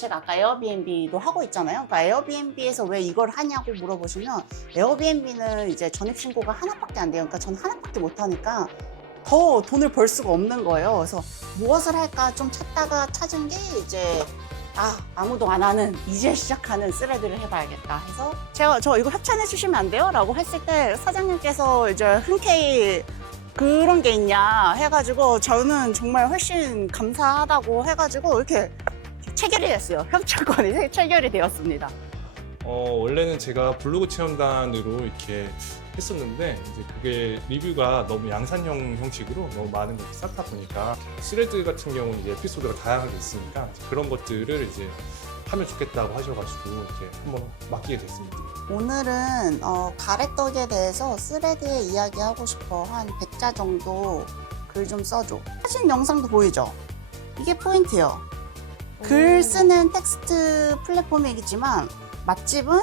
제가 아까 에어비앤비도 하고 있잖아요. 그러니까 에어비앤비에서 왜 이걸 하냐고 물어보시면 에어비앤비는 이제 전입신고가 하나밖에 안 돼요. 그러니까 저는 하나밖에 못 하니까 더 돈을 벌 수가 없는 거예요. 그래서 무엇을 할까 좀 찾다가 찾은 게 이제 아무도 안 하는 이제 시작하는 스레드를 해봐야겠다 해서 제가 저 이거 협찬해 주시면 안 돼요? 라고 했을 때 사장님께서 이제 흔쾌히 그런 게 있냐 해가지고 저는 정말 훨씬 감사하다고 해가지고 이렇게 체결이 됐어요. 협찬권이 체결이 되었습니다. 원래는 제가 블로그 체험단으로 이렇게 했었는데 이제 그게 리뷰가 너무 양산형 형식으로 너무 많은 것들이 쌓다 보니까 스레드 같은 경우는 이제 에피소드가 다양하게 있으니까 그런 것들을 이제 하면 좋겠다고 하셔가지고 이렇게 한번 맡기게 됐습니다. 오늘은 가래떡에 대해서 스레드에 이야기하고 싶어 한 100자 정도 글 좀 써줘. 사진 영상도 보이죠? 이게 포인트예요. 글 쓰는 텍스트 플랫폼이겠지만 맛집은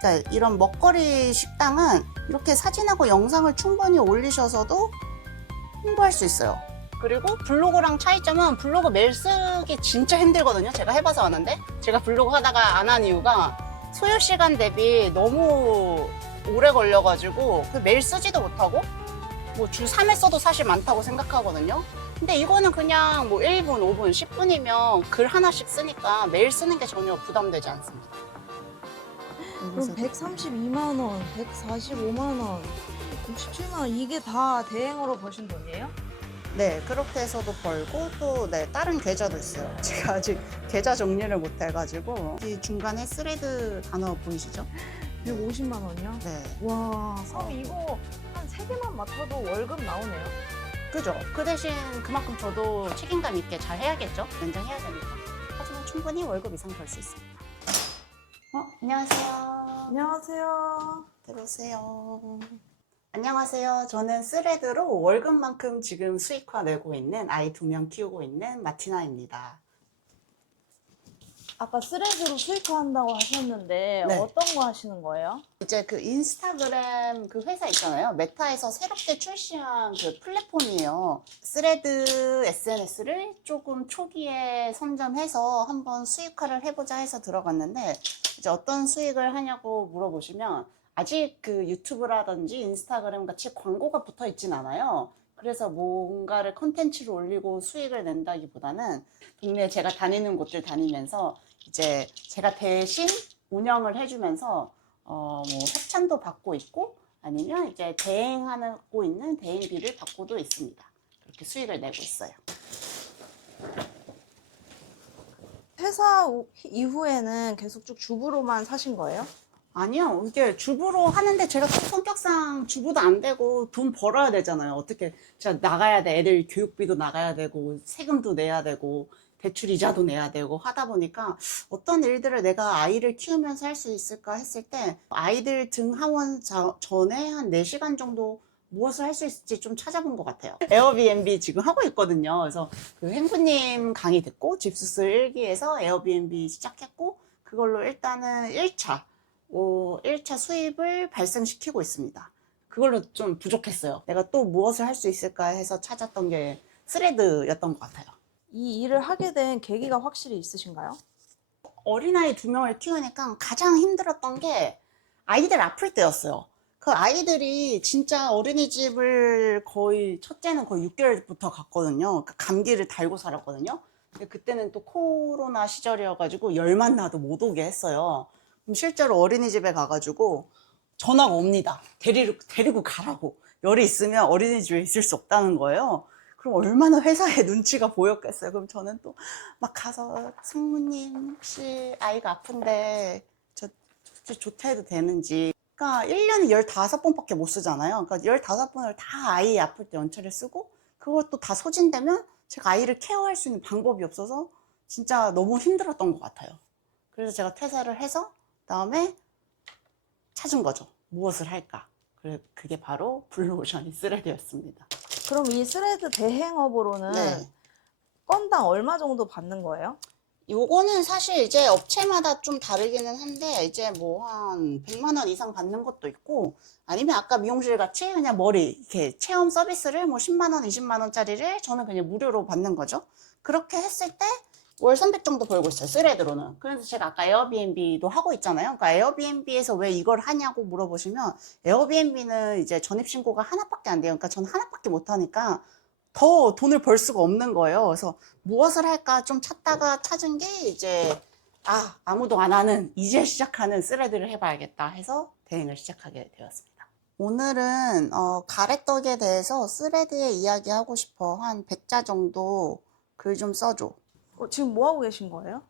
그러니까 이런 먹거리 식당은 이렇게 사진하고 영상을 충분히 올리셔서도 홍보할 수 있어요. 그리고 블로그랑 차이점은 블로그 매일 쓰기 진짜 힘들거든요. 제가 해봐서 아는데 제가 블로그 하다가 안 한 이유가 소요 시간 대비 너무 오래 걸려가지고 매일 쓰지도 못하고 뭐 주 3회 써도 사실 많다고 생각하거든요. 근데 이거는 그냥 뭐 1분, 5분, 10분이면 글 하나씩 쓰니까 매일 쓰는 게 전혀 부담되지 않습니다. 그럼 132만 원, 145만 원, 67만 원 이게 다 대행으로 버신 돈이에요? 네, 그렇게 해서도 벌고 또 다른 계좌도 있어요. 제가 아직 계좌 정리를 못 해가지고 이 중간에 스레드 단어 보이시죠? 150만 원이요? 네, 와, 그럼 이거 한 3개만 맡아도 월급 나오네요. 그죠? 그 대신 그만큼 저도 책임감 있게 잘 해야겠죠? 연장해야 되니까. 하지만 충분히 월급 이상 벌 수 있습니다. 안녕하세요. 안녕하세요. 들어오세요. 안녕하세요. 저는 스레드로 월급만큼 지금 수익화 내고 있는 아이 2명 키우고 있는 마티나입니다. 아까 스레드로 수익화한다고 하셨는데 네. 어떤 거 하시는 거예요? 이제 그 인스타그램 그 회사 있잖아요. 메타에서 새롭게 출시한 그 플랫폼이에요. 스레드 SNS를 조금 초기에 선점해서 한번 수익화를 해보자 해서 들어갔는데 이제 어떤 수익을 하냐고 물어보시면 아직 그 유튜브라든지 인스타그램 같이 광고가 붙어 있진 않아요. 그래서 뭔가를 컨텐츠를 올리고 수익을 낸다기보다는 동네에 제가 다니는 곳들 다니면서 이제 제가 대신 운영을 해주면서 뭐 협찬도 받고 있고 아니면 이제 대행하고 있는 대행비를 받고도 있습니다. 그렇게 수익을 내고 있어요. 회사 이후에는 계속 쭉 주부로만 사신 거예요? 아니요, 이게 주부로 하는데 제가 또 성격상 주부도 안 되고 돈 벌어야 되잖아요. 어떻게 제가 나가야 돼. 애들 교육비도 나가야 되고 세금도 내야 되고 대출 이자도 내야 되고 하다 보니까 어떤 일들을 내가 아이를 키우면서 할 수 있을까 했을 때 아이들 등하원 전에 한 4시간 정도 무엇을 할 수 있을지 좀 찾아본 것 같아요. 에어비앤비 지금 하고 있거든요. 그래서 그 행부님 강의 듣고 집수스 1기에서 에어비앤비 시작했고 그걸로 일단은 1차 수입을 발생시키고 있습니다. 그걸로 좀 부족했어요. 내가 또 무엇을 할 수 있을까 해서 찾았던 게 스레드였던 것 같아요. 이 일을 하게 된 계기가 확실히 있으신가요? 어린아이 2명을 키우니까 가장 힘들었던 게 아이들 아플 때였어요. 그 아이들이 진짜 어린이집을 첫째는 거의 6개월부터 갔거든요. 그러니까 감기를 달고 살았거든요. 근데 그때는 또 코로나 시절이어가지고 열만 나도 못 오게 했어요. 그럼 실제로 어린이집에 가가지고 전화가 옵니다. 데리고 가라고. 열이 있으면 어린이집에 있을 수 없다는 거예요. 그럼 얼마나 회사에 눈치가 보였겠어요. 그럼 저는 또 막 가서 상무님 혹시 아이가 아픈데 저 조퇴해도 되는지. 그러니까 1년에 15번밖에 못 쓰잖아요. 그러니까 15번을 다 아이 아플 때 연체를 쓰고 그것도 다 소진되면 제가 아이를 케어할 수 있는 방법이 없어서 진짜 너무 힘들었던 것 같아요. 그래서 제가 퇴사를 해서 그다음에 찾은 거죠. 무엇을 할까? 그게 바로 블루오션이 스레드였습니다. 그럼 이 스레드 대행업으로는 네. 건당 얼마 정도 받는 거예요? 요거는 사실 이제 업체마다 좀 다르기는 한데 이제 뭐 한 100만 원 이상 받는 것도 있고 아니면 아까 미용실 같이 그냥 머리 이렇게 체험 서비스를 뭐 10만 원, 20만 원짜리를 저는 그냥 무료로 받는 거죠. 그렇게 했을 때 월 300 정도 벌고 있어요, 스레드로는. 그래서 제가 아까 에어비앤비도 하고 있잖아요. 그러니까 에어비앤비에서 왜 이걸 하냐고 물어보시면, 에어비앤비는 이제 전입신고가 하나밖에 안 돼요. 그러니까 저는 하나밖에 못 하니까 더 돈을 벌 수가 없는 거예요. 그래서 무엇을 할까 좀 찾다가 찾은 게 이제, 아무도 안 하는, 이제 시작하는 스레드를 해봐야겠다 해서 대행을 시작하게 되었습니다. 오늘은 가래떡에 대해서 스레드에 이야기하고 싶어. 한 100자 정도 글 좀 써줘. 지금 뭐 하고 계신 거예요?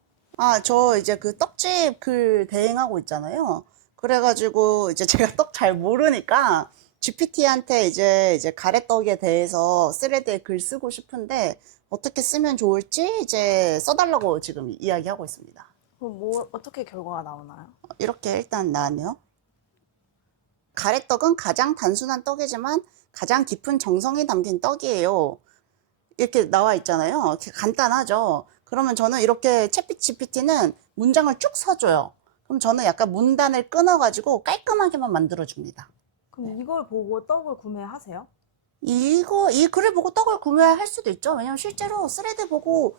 저 이제 그 떡집 글 대행하고 있잖아요. 그래가지고 이제 제가 떡 잘 모르니까 GPT한테 이제 가래떡에 대해서 스레드에 글 쓰고 싶은데 어떻게 쓰면 좋을지 이제 써달라고 지금 이야기하고 있습니다. 그럼 뭐 어떻게 결과가 나오나요? 이렇게 일단 나왔네요. 가래떡은 가장 단순한 떡이지만 가장 깊은 정성이 담긴 떡이에요. 이렇게 나와 있잖아요. 이렇게 간단하죠. 그러면 저는 이렇게 챗 GPT는 문장을 쭉 써줘요. 그럼 저는 약간 문단을 끊어가지고 깔끔하게만 만들어줍니다. 그럼 이걸 보고 떡을 구매하세요? 이 글을 보고 떡을 구매할 수도 있죠. 왜냐면 실제로 스레드 보고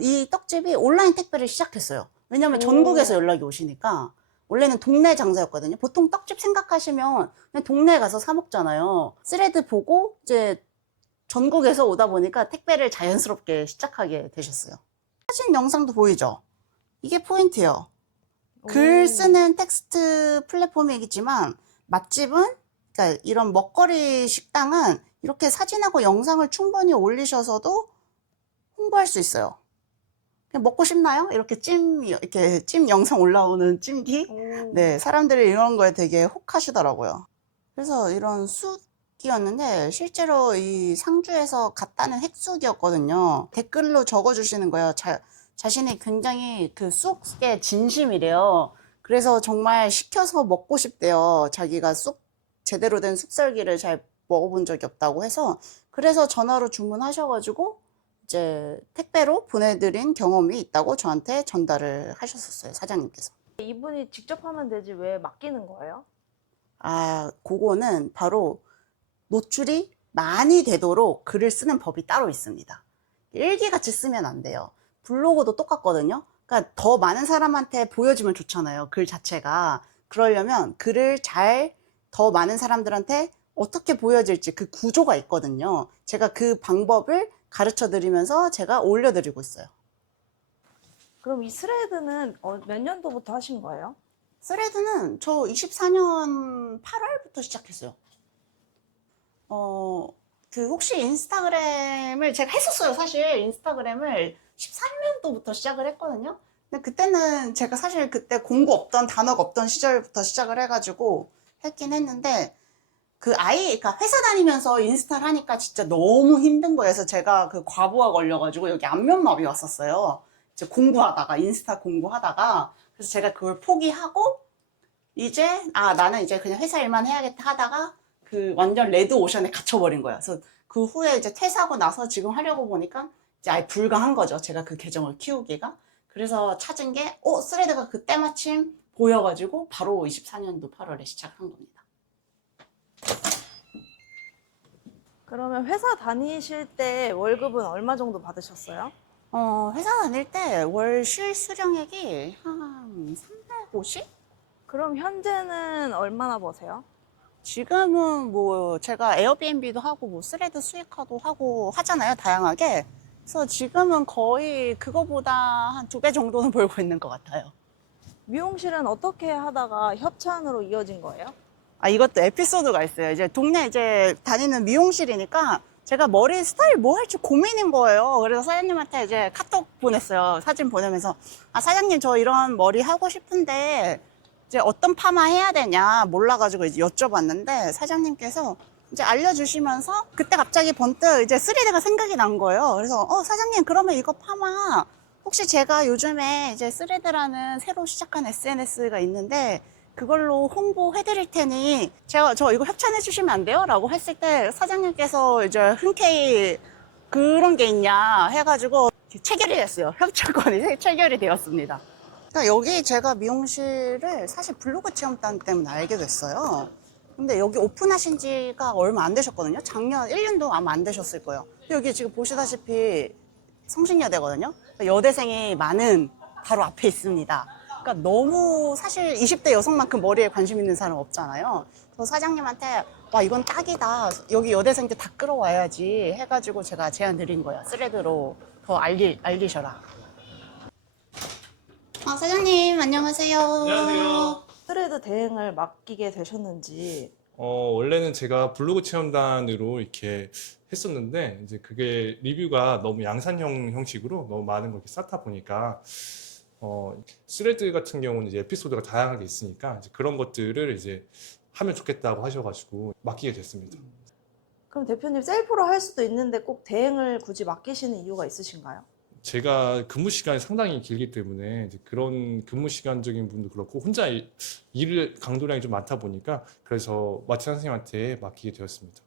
이 떡집이 온라인 택배를 시작했어요. 왜냐면 전국에서 연락이 오시니까. 원래는 동네 장사였거든요. 보통 떡집 생각하시면 그냥 동네에 가서 사 먹잖아요. 스레드 보고 이제 전국에서 오다 보니까 택배를 자연스럽게 시작하게 되셨어요. 사진 영상도 보이죠? 이게 포인트예요. 글 쓰는 텍스트 플랫폼이겠지만 맛집은, 그러니까 이런 먹거리 식당은 이렇게 사진하고 영상을 충분히 올리셔서도 홍보할 수 있어요. 그냥 먹고 싶나요? 이렇게 찜 영상 올라오는 찜기? 네, 사람들이 이런 거에 되게 혹하시더라고요. 그래서 이런 쑥이었는데 실제로 이 상주에서 갔다는 핵쑥이었거든요. 댓글로 적어주시는 거예요. 자신이 굉장히 그 쑥에 진심이래요. 그래서 정말 시켜서 먹고 싶대요. 자기가 제대로 된 쑥썰기를 잘 먹어본 적이 없다고 해서, 그래서 전화로 주문하셔가지고 이제 택배로 보내드린 경험이 있다고 저한테 전달을 하셨었어요, 사장님께서. 이분이 직접 하면 되지 왜 맡기는 거예요? 그거는 바로 노출이 많이 되도록 글을 쓰는 법이 따로 있습니다. 일기같이 쓰면 안 돼요. 블로그도 똑같거든요. 그러니까 더 많은 사람한테 보여주면 좋잖아요, 글 자체가. 그러려면 글을 더 많은 사람들한테 어떻게 보여질지 그 구조가 있거든요. 제가 그 방법을 가르쳐 드리면서 제가 올려드리고 있어요. 그럼 이 스레드는 몇 년도부터 하신 거예요? 스레드는 저 24년 8월부터 시작했어요. 혹시 인스타그램을 제가 했었어요. 사실 인스타그램을 13년도부터 시작을 했거든요. 근데 그때는 제가 사실 그때 공부 없던, 단어가 없던 시절부터 시작을 해가지고 했긴 했는데, 그러니까 회사 다니면서 인스타를 하니까 진짜 너무 힘든 거예요. 그래서 제가 그 과부하 걸려가지고 여기 안면마비 왔었어요. 이제 인스타 공부하다가. 그래서 제가 그걸 포기하고, 이제, 나는 이제 그냥 회사 일만 해야겠다 하다가, 완전 레드 오션에 갇혀버린 거예요. 그래서 그 후에 이제 퇴사하고 나서 지금 하려고 보니까 이제 아예 불가한 거죠. 제가 그 계정을 키우기가. 그래서 찾은 게, 스레드가 그때 마침 보여가지고 바로 24년도 8월에 시작한 겁니다. 그러면 회사 다니실 때 월급은 얼마 정도 받으셨어요? 회사 다닐 때 월 실수령액이 한 350? 그럼 현재는 얼마나 버세요? 지금은 뭐 제가 에어비앤비도 하고 뭐 스레드 수익화도 하고 하잖아요, 다양하게. 그래서 지금은 거의 그거보다 한 2배 정도는 벌고 있는 것 같아요. 미용실은 어떻게 하다가 협찬으로 이어진 거예요? 이것도 에피소드가 있어요. 이제 동네 다니는 미용실이니까 제가 머리 스타일 뭐 할지 고민인 거예요. 그래서 사장님한테 이제 카톡 보냈어요. 사진 보내면서, 사장님 저 이런 머리 하고 싶은데 이제 어떤 파마 해야 되냐 몰라가지고 이제 여쭤봤는데, 사장님께서 이제 알려주시면서 그때 갑자기 번뜩 이제 스레드가 생각이 난 거예요. 그래서 사장님 그러면 이거 파마 혹시 제가 요즘에 이제 스레드라는 새로 시작한 SNS가 있는데 그걸로 홍보해 드릴 테니 저 이거 협찬해 주시면 안 돼요? 라고 했을 때 사장님께서 이제 흔쾌히 그런 게 있냐 해가지고 체결이 됐어요. 협찬권이 체결이 되었습니다. 그러니까 여기 제가 미용실을 사실 블로그 체험단 때문에 알게 됐어요. 근데 여기 오픈하신 지가 얼마 안 되셨거든요. 작년 1년도 아마 안 되셨을 거예요. 여기 지금 보시다시피 성신여대거든요. 여대생이 많은 바로 앞에 있습니다. 그러니까 너무 사실 20대 여성만큼 머리에 관심 있는 사람 없잖아요. 그래서 사장님한테 와 이건 딱이다. 여기 여대생들 다 끌어와야지 해가지고 제가 제안 드린 거예요. 스레드로 더 알리셔라. 사장님 안녕하세요. 안녕하세요. 스레드 대행을 맡기게 되셨는지. 원래는 제가 블로그 체험단으로 이렇게 했었는데 이제 그게 리뷰가 너무 양산형 형식으로 너무 많은 걸 이렇게 쌓다 보니까 스레드 같은 경우는 이제 에피소드가 다양하게 있으니까 이제 그런 것들을 이제 하면 좋겠다고 하셔가지고 맡기게 됐습니다. 그럼 대표님 셀프로 할 수도 있는데 꼭 대행을 굳이 맡기시는 이유가 있으신가요? 제가 근무 시간이 상당히 길기 때문에 이제 그런 근무 시간적인 분도 그렇고 혼자 일 강도량이 좀 많다 보니까 그래서 마티나 선생님한테 맡기게 되었습니다.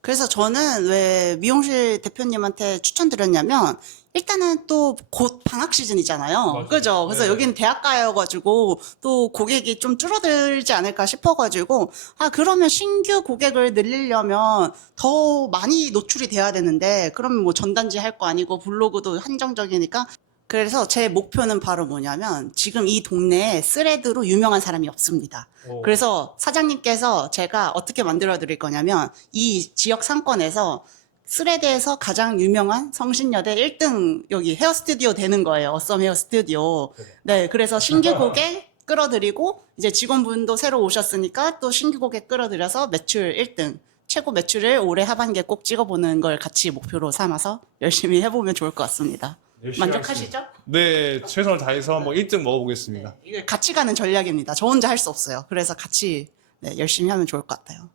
그래서 저는 왜 미용실 대표님한테 추천드렸냐면 일단은 또 곧 방학 시즌이잖아요. 맞아요. 그죠? 그래서 네. 여기는 대학가여가지고 또 고객이 좀 줄어들지 않을까 싶어가지고 그러면 신규 고객을 늘리려면 더 많이 노출이 돼야 되는데 그러면 뭐 전단지 할 거 아니고 블로그도 한정적이니까 그래서 제 목표는 바로 뭐냐면 지금 이 동네에 스레드로 유명한 사람이 없습니다. 그래서 사장님께서 제가 어떻게 만들어 드릴 거냐면 이 지역 상권에서 스레드에서 가장 유명한 성신여대 1등 여기 헤어 스튜디오 되는 거예요. 어썸 헤어 스튜디오. 네, 그래서 신규 고객 끌어들이고 이제 직원분도 새로 오셨으니까 또 신규 고객 끌어들여서 매출 1등. 최고 매출을 올해 하반기에 꼭 찍어보는 걸 같이 목표로 삼아서 열심히 해보면 좋을 것 같습니다. 만족하시죠? 네, 최선을 다해서 한번 1등 먹어보겠습니다. 이게 같이 가는 전략입니다. 저 혼자 할 수 없어요. 그래서 같이 열심히 하면 좋을 것 같아요.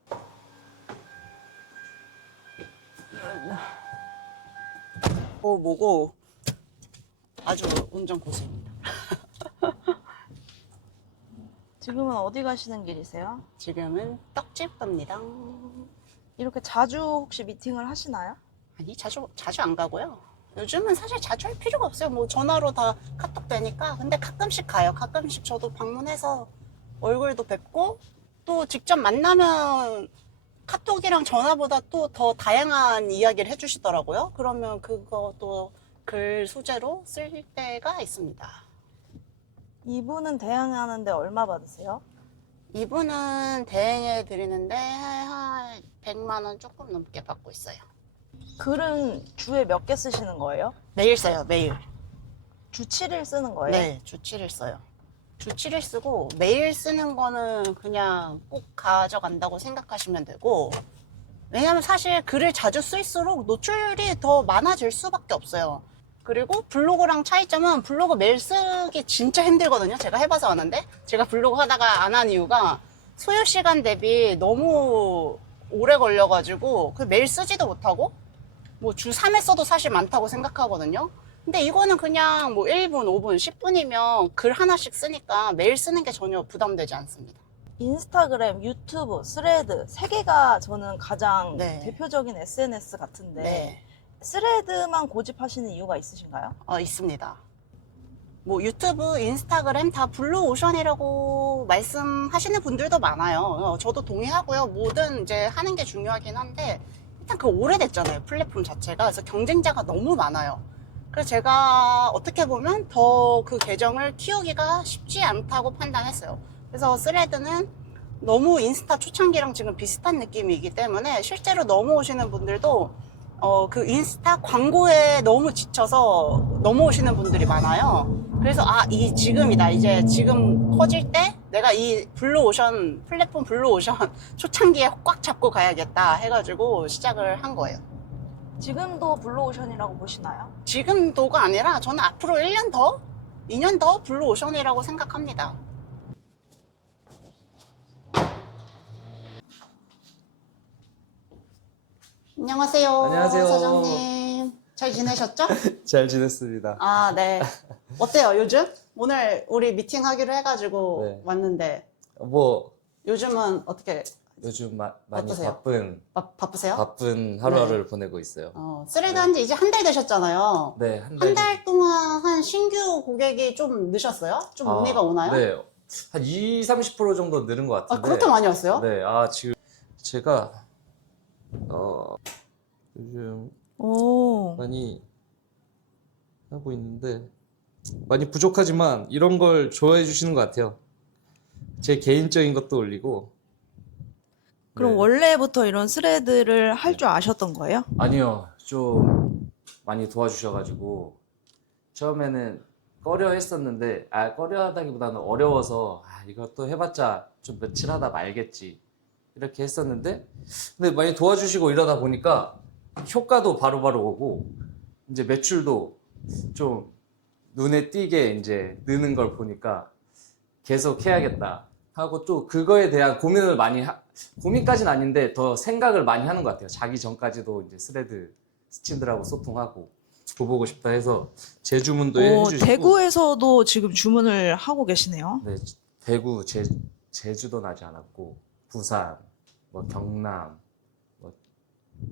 뭐고 아주 운전 고수입니다. 지금은 어디 가시는 길이세요? 지금은 떡집 갑니다. 이렇게 자주 혹시 미팅을 하시나요? 아니 자주 안 가고요. 요즘은 사실 자주 할 필요가 없어요. 뭐 전화로 다 카톡 되니까. 근데 가끔씩 가요. 가끔씩 저도 방문해서 얼굴도 뵙고 또 직접 만나면 카톡이랑 전화보다 또 더 다양한 이야기를 해주시더라고요. 그러면 그것도 글 소재로 쓸 때가 있습니다. 이분은 대행하는데 얼마 받으세요? 이분은 대행해 드리는데 한 100만 원 조금 넘게 받고 있어요. 글은 주에 몇 개 쓰시는 거예요? 매일 써요, 매일. 주 7일 쓰는 거예요? 네, 주 7일 써요. 주 7일 쓰고 매일 쓰는 거는 그냥 꼭 가져간다고 생각하시면 되고 왜냐면 사실 글을 자주 쓸수록 노출이 더 많아질 수밖에 없어요. 그리고 블로그랑 차이점은 블로그 매일 쓰기 진짜 힘들거든요. 제가 해봐서 아는데 제가 블로그 하다가 안 한 이유가 소요 시간 대비 너무 오래 걸려가지고 그 매일 쓰지도 못하고 뭐 주 3회 써도 사실 많다고 생각하거든요. 근데 이거는 그냥 뭐 1분, 5분, 10분이면 글 하나씩 쓰니까 매일 쓰는 게 전혀 부담되지 않습니다. 인스타그램, 유튜브, 스레드 3개가 저는 가장 네. 대표적인 SNS 같은데 네. 스레드만 고집하시는 이유가 있으신가요? 있습니다. 뭐 유튜브, 인스타그램 다 블루오션이라고 말씀하시는 분들도 많아요. 저도 동의하고요. 뭐든 이제 하는 게 중요하긴 한데 일단 그 오래됐잖아요. 플랫폼 자체가. 그래서 경쟁자가 너무 많아요. 그래서 제가 어떻게 보면 더 그 계정을 키우기가 쉽지 않다고 판단했어요. 그래서 스레드는 너무 인스타 초창기랑 지금 비슷한 느낌이기 때문에 실제로 넘어오시는 분들도 그 인스타 광고에 너무 지쳐서 넘어오시는 분들이 많아요. 그래서 이 지금이다. 이제 지금 커질 때 내가 이 블루오션 플랫폼 블루오션 초창기에 꽉 잡고 가야겠다 해가지고 시작을 한 거예요. 지금도 블루오션이라고 보시나요? 지금도가 아니라 저는 앞으로 1년 더, 2년 더 블루오션이라고 생각합니다. 안녕하세요. 안녕하세요. 사장님. 잘 지내셨죠? 잘 지냈습니다. 네. 어때요, 요즘? 오늘 우리 미팅 하기로 해가지고 네. 왔는데, 뭐 요즘은 어떻게, 요즘 많이 어떠세요? 바쁘세요? 바쁜 하루하루를 보내고 있어요. 스레드 한지 이제 한 달 되셨잖아요. 네, 한 달 동안 한 신규 고객이 좀 느셨어요? 좀 문의가 오나요? 네, 한 20-30% 정도 늘은 것 같은데. 그렇게 많이 왔어요? 네, 지금 제가 요즘 오. 많이 하고 있는데 많이 부족하지만 이런 걸 좋아해 주시는 것 같아요. 제 개인적인 것도 올리고. 그럼 네. 원래부터 이런 스레드를 할 줄 아셨던 거예요? 아니요, 좀 많이 도와주셔가지고 처음에는 꺼려 했었는데, 꺼려 하다기보다는 어려워서 이것도 해봤자 좀 며칠 하다 말겠지 이렇게 했었는데, 근데 많이 도와주시고 이러다 보니까 효과도 바로바로 오고 이제 매출도 좀 눈에 띄게 이제 느는 걸 보니까 계속 해야겠다 하고, 또 그거에 대한 고민을 고민까지는 아닌데 더 생각을 많이 하는 것 같아요. 자기 전까지도 이제 스레드 스친들하고 소통하고 줘보고 싶다 해서 재주문도 해주시고. 대구에서도 지금 주문을 하고 계시네요. 네, 대구, 제주도 나지 않았고 부산, 뭐 경남,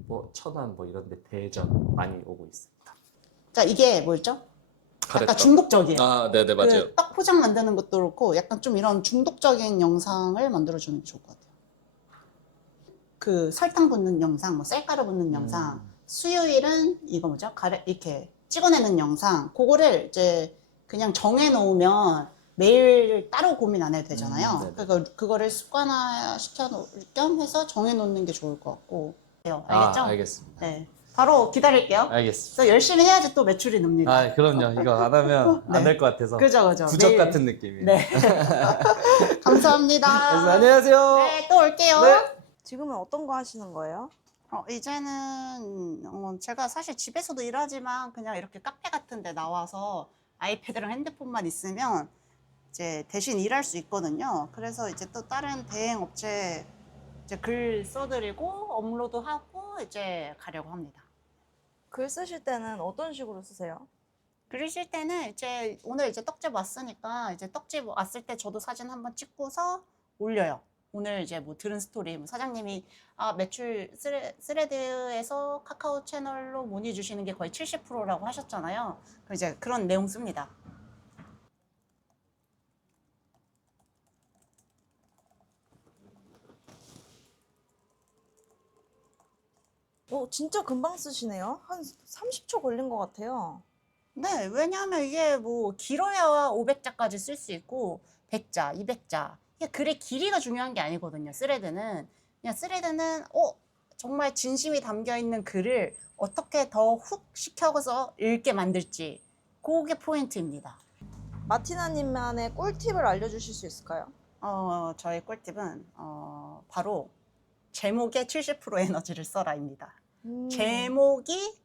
뭐 천안 뭐 이런 데 대전 많이 오고 있습니다. 자, 이게 뭐였죠? 약간 가래떡. 중독적이에요. 네네, 그 떡 포장 만드는 것도 그렇고 약간 좀 이런 중독적인 영상을 만들어주는 게 좋을 것 같아요. 그 설탕 붓는 영상, 뭐 쌀가루 붓는 영상, 수요일은 이거 뭐죠? 이렇게 찍어내는 영상, 그거를 이제 그냥 정해놓으면 매일 따로 고민 안 해도 되잖아요. 그러니까 그거를 습관화 시켜놓을 겸 해서 정해놓는 게 좋을 것 같고. 알겠죠? 알겠습니다. 네. 바로 기다릴게요. 알겠습니다. 그래서 열심히 해야지 또 매출이 늡니다. 그럼요. 이거 안 하면 네. 안 될 것 같아서. 그죠, 그죠. 부적 매일. 같은 느낌이에요. 네. 감사합니다. 그래서 안녕하세요. 네, 또 올게요. 네. 지금은 어떤 거 하시는 거예요? 이제는 제가 사실 집에서도 일하지만 그냥 이렇게 카페 같은 데 나와서 아이패드랑 핸드폰만 있으면 이제 대신 일할 수 있거든요. 그래서 이제 또 다른 대행 업체 이제 글 써드리고 업로드하고 이제 가려고 합니다. 글 쓰실 때는 어떤 식으로 쓰세요? 글 쓸 때는 이제 오늘 이제 떡집 왔으니까 이제 떡집 왔을 때 저도 사진 한번 찍고서 올려요. 오늘 이제 뭐 들은 스토리, 뭐 사장님이 매출 스레드에서 카카오 채널로 문의 주시는 게 거의 70%라고 하셨잖아요. 그럼 이제 그런 내용 씁니다. 진짜 금방 쓰시네요. 한 30초 걸린 것 같아요. 네, 왜냐하면 이게 뭐 길어야 500자까지 쓸 수 있고 100자, 200자. 이게 글의 길이가 중요한 게 아니거든요. 스레드는 그냥 스레드는 정말 진심이 담겨 있는 글을 어떻게 더 훅 시켜서 읽게 만들지, 그게 포인트입니다. 마티나님만의 꿀팁을 알려주실 수 있을까요? 저의 꿀팁은 바로 제목에 70% 에너지를 써라입니다. 제목이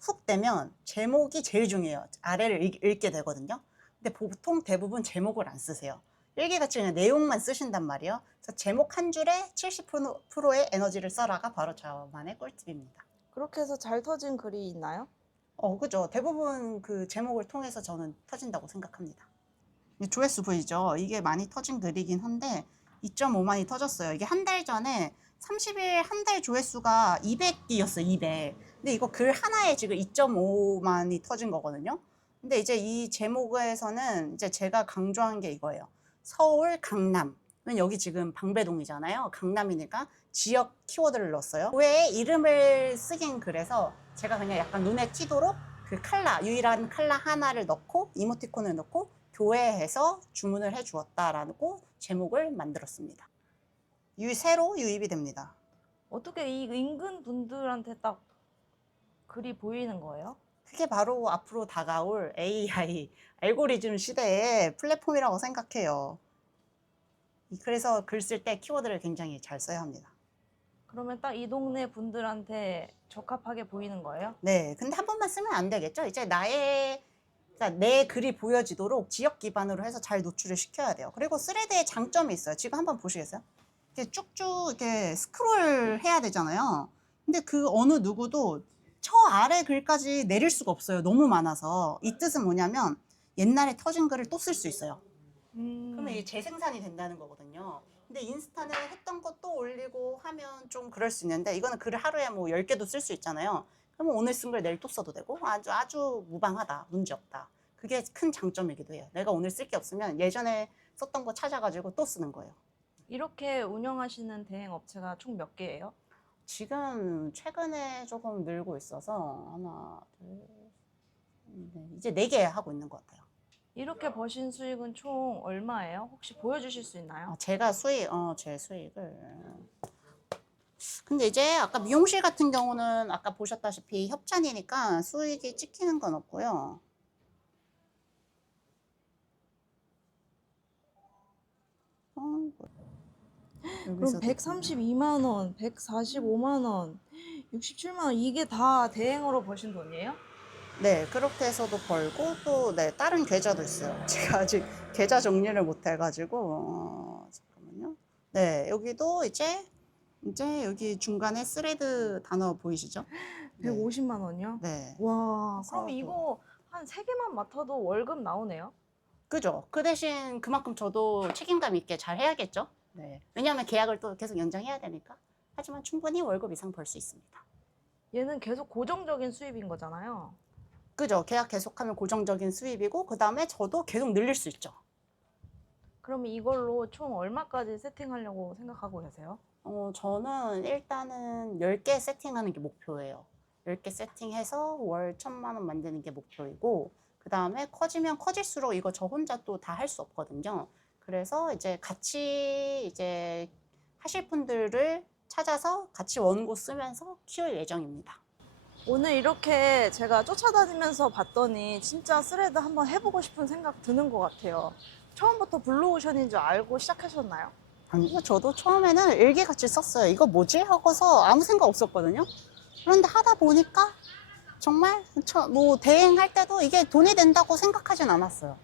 훅 되면 제목이 제일 중요해요. 아래를 읽게 되거든요. 근데 보통 대부분 제목을 안 쓰세요. 일기같이 그냥 내용만 쓰신단 말이에요. 그래서 제목 한 줄에 70%의 에너지를 써라가 바로 저만의 꿀팁입니다. 그렇게 해서 잘 터진 글이 있나요? 그죠. 대부분 그 제목을 통해서 저는 터진다고 생각합니다. 조회수 보이죠? 이게 많이 터진 글이긴 한데 2.5만이 터졌어요. 이게 한 달 전에 30일 한 달 조회수가 200이었어요. 200. 근데 이거 글 하나에 지금 2.5만이 터진 거거든요. 근데 이제 이 제목에서는 이제 제가 강조한 게 이거예요. 서울, 강남. 여기 지금 방배동이잖아요. 강남이니까 지역 키워드를 넣었어요. 왜 이름을 쓰긴 그래서 제가 그냥 약간 눈에 띄도록 그 유일한 컬러 하나를 넣고 이모티콘을 넣고 교회에서 주문을 해 주었다라고 제목을 만들었습니다. 새로 유입이 됩니다. 어떻게 이 인근 분들한테 딱 글이 보이는 거예요? 그게 바로 앞으로 다가올 AI, 알고리즘 시대의 플랫폼이라고 생각해요. 그래서 글 쓸 때 키워드를 굉장히 잘 써야 합니다. 그러면 딱 이 동네 분들한테 적합하게 보이는 거예요? 네, 근데 한 번만 쓰면 안 되겠죠? 이제 그러니까 내 글이 보여지도록 지역 기반으로 해서 잘 노출을 시켜야 돼요. 그리고 스레드의 장점이 있어요. 지금 한번 보시겠어요? 이렇게 쭉쭉 이렇게 스크롤 해야 되잖아요. 근데 그 어느 누구도 저 아래 글까지 내릴 수가 없어요. 너무 많아서. 이 뜻은 뭐냐면 옛날에 터진 글을 또 쓸 수 있어요. 그러면 이게 재생산이 된다는 거거든요. 근데 인스타는 했던 것도 올리고 하면 좀 그럴 수 있는데 이거는 글을 하루에 뭐 10개도 쓸 수 있잖아요. 그러면 오늘 쓴 글 내일 또 써도 되고 아주 무방하다. 문제없다. 그게 큰 장점이기도 해요. 내가 오늘 쓸 게 없으면 예전에 썼던 거 찾아가지고 또 쓰는 거예요. 이렇게 운영하시는 대행 업체가 총 몇 개예요? 지금 최근에 조금 늘고 있어서 하나, 둘, 네, 이제 4개 하고 있는 것 같아요. 이렇게 버신 수익은 총 얼마예요? 혹시 보여주실 수 있나요? 제가 제 수익을. 근데 이제 아까 미용실 같은 경우는 아까 보셨다시피 협찬이니까 수익이 찍히는 건 없고요. 그럼 여기서도 132만 원, 145만 원, 67만 원 이게 다 대행으로 버신 돈이에요? 네, 그렇게 해서도 벌고 또 네, 다른 계좌도 있어요. 제가 아직 계좌 정리를 못 해가지고 잠깐만요. 네, 여기도 이제 여기 중간에 스레드 단어 보이시죠? 네, 150만 원이요? 네. 와, 그래서 그럼 이거 한 3개만 맡아도 월급 나오네요? 그죠? 그 대신 그만큼 저도 책임감 있게 잘 해야겠죠? 네. 왜냐하면 계약을 또 계속 연장해야 되니까. 하지만 충분히 월급 이상 벌 수 있습니다. 얘는 계속 고정적인 수입인 거잖아요. 그죠? 계약 계속하면 고정적인 수입이고 그 다음에 저도 계속 늘릴 수 있죠. 그러면 이걸로 총 얼마까지 세팅하려고 생각하고 계세요? 저는 일단은 10개 세팅하는 게 목표예요. 10개 세팅해서 월 1,000만 원 만드는 게 목표이고, 그 다음에 커지면 커질수록 이거 저 혼자 또 다 할 수 없거든요. 그래서 이제 같이 이제 하실 분들을 찾아서 같이 원고 쓰면서 키울 예정입니다. 오늘 이렇게 제가 쫓아다니면서 봤더니 진짜 스레드 한번 해보고 싶은 생각 드는 것 같아요. 처음부터 블루오션인 줄 알고 시작하셨나요? 아니요, 저도 처음에는 일기같이 썼어요. 이거 뭐지? 하고서 아무 생각 없었거든요. 그런데 하다 보니까 정말 뭐 대행할 때도 이게 돈이 된다고 생각하진 않았어요.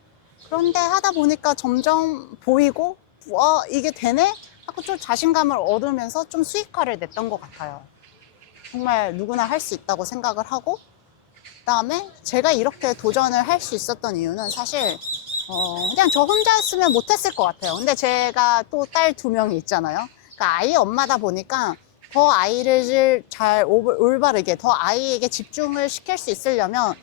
그런데 하다 보니까 점점 보이고 이게 되네? 하고 좀 자신감을 얻으면서 좀 수익화를 냈던 것 같아요. 정말 누구나 할 수 있다고 생각을 하고, 그다음에 제가 이렇게 도전을 할 수 있었던 이유는 사실 그냥 저 혼자였으면 못했을 것 같아요. 근데 제가 또 딸 2명이 있잖아요. 그러니까 아이 엄마다 보니까 더 아이를 잘 올바르게 더 아이에게 집중을 시킬 수 있으려면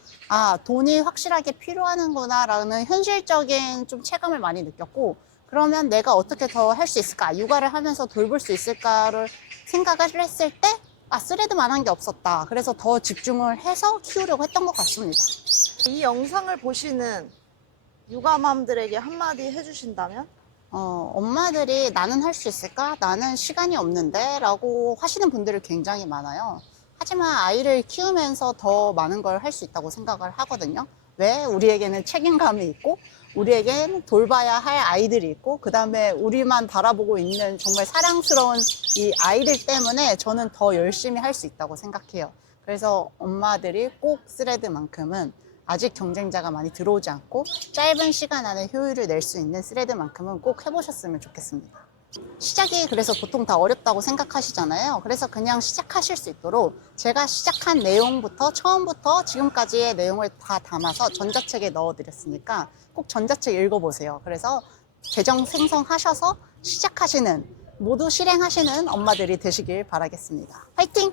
돈이 확실하게 필요하는구나 라는 현실적인 좀 체감을 많이 느꼈고, 그러면 내가 어떻게 더 할 수 있을까, 육아를 하면서 돌볼 수 있을까를 생각을 했을 때 스레드만 한 게 없었다. 그래서 더 집중을 해서 키우려고 했던 것 같습니다. 이 영상을 보시는 육아맘들에게 한마디 해주신다면? 엄마들이 나는 할 수 있을까? 나는 시간이 없는데? 라고 하시는 분들이 굉장히 많아요. 하지만 아이를 키우면서 더 많은 걸 할 수 있다고 생각을 하거든요. 왜? 우리에게는 책임감이 있고, 우리에게는 돌봐야 할 아이들이 있고, 그 다음에 우리만 바라보고 있는 정말 사랑스러운 이 아이들 때문에 저는 더 열심히 할 수 있다고 생각해요. 그래서 엄마들이 꼭 스레드만큼은 아직 경쟁자가 많이 들어오지 않고 짧은 시간 안에 효율을 낼 수 있는 스레드만큼은 꼭 해보셨으면 좋겠습니다. 시작이 그래서 보통 다 어렵다고 생각하시잖아요. 그래서 그냥 시작하실 수 있도록 제가 시작한 내용부터 처음부터 지금까지의 내용을 다 담아서 전자책에 넣어드렸으니까 꼭 전자책 읽어보세요. 그래서 계정 생성하셔서 시작하시는, 모두 실행하시는 엄마들이 되시길 바라겠습니다. 화이팅!